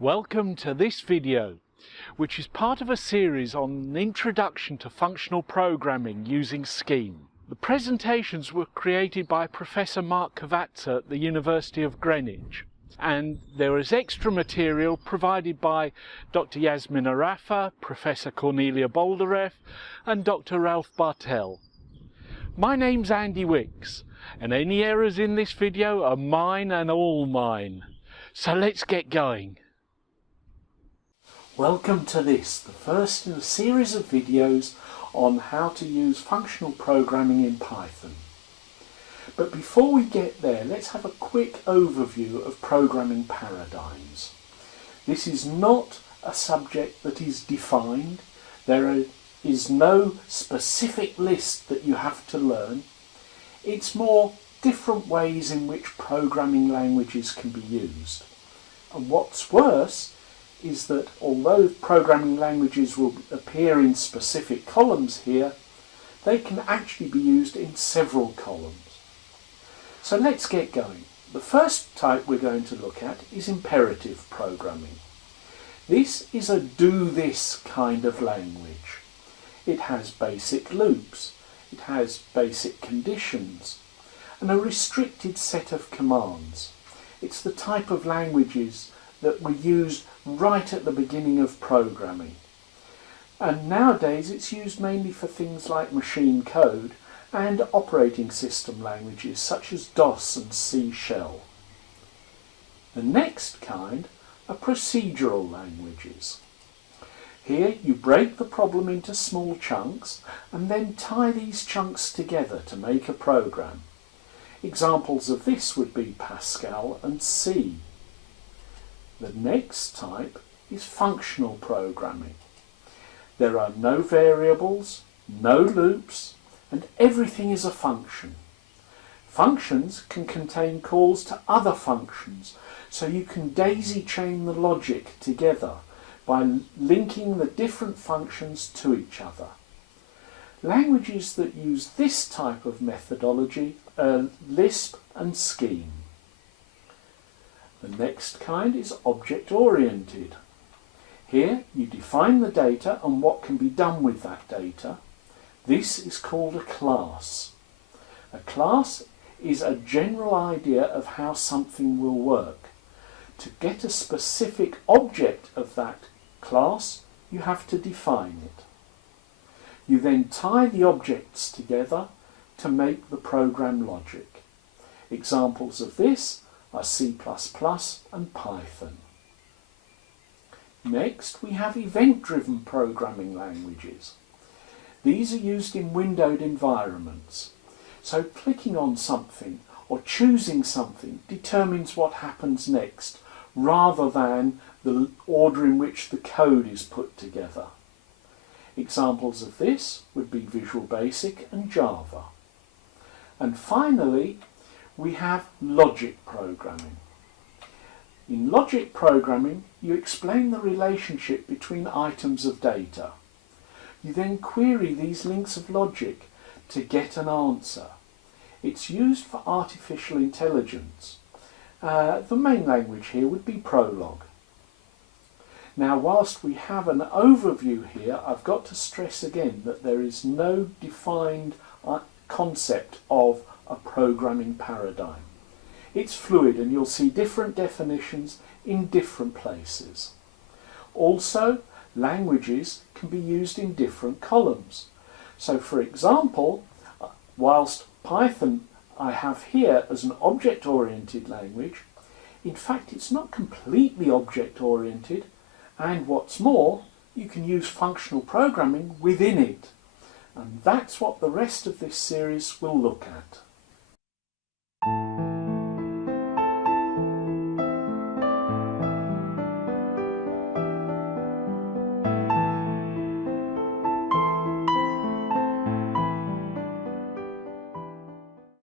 Welcome to this video, which is part of a series on an introduction to functional programming using Scheme. The presentations were created by Professor Mark Kovatsa at the University of Greenwich, and there is extra material provided by Dr. Yasmin Arafa, Professor Cornelia Boldareff and Dr. Ralph Bartel. My name's Andy Wicks, and any errors in this video are mine and all mine. So let's get going. Welcome to this, the first in a series of videos on how to use functional programming in Python. But before we get there, let's have a quick overview of programming paradigms. This is not a subject that is defined. There is no specific list that you have to learn. It's more different ways in which programming languages can be used. And what's worse is that although programming languages will appear in specific columns here, they can actually be used in several columns. So let's get going. The first type we're going to look at is imperative programming. This is a do this kind of language. It has basic loops, it has basic conditions, and a restricted set of commands. It's the type of languages that were used right at the beginning of programming. And nowadays it's used mainly for things like machine code and operating system languages such as DOS and C Shell. The next kind are procedural languages. Here you break the problem into small chunks and then tie these chunks together to make a program. Examples of this would be Pascal and C. The next type is functional programming. There are no variables, no loops, and everything is a function. Functions can contain calls to other functions, so you can daisy chain the logic together by linking the different functions to each other. Languages that use this type of methodology are Lisp and Scheme. The next kind is object-oriented. Here you define the data and what can be done with that data. This is called a class. A class is a general idea of how something will work. To get a specific object of that class, you have to define it. You then tie the objects together to make the program logic. Examples of this are C++ and Python. Next, we have event-driven programming languages. These are used in windowed environments. So clicking on something or choosing something determines what happens next, rather than the order in which the code is put together. Examples of this would be Visual Basic and Java. And finally, we have logic programming. In logic programming, you explain the relationship between items of data. You then query these links of logic to get an answer. It's used for artificial intelligence. The main language here would be Prolog. Now, whilst we have an overview here, I've got to stress again that there is no defined concept of a programming paradigm. It's fluid and you'll see different definitions in different places. Also, languages can be used in different columns. So for example, whilst Python I have here as an object-oriented language, in fact it's not completely object-oriented, and what's more, you can use functional programming within it. And that's what the rest of this series will look at.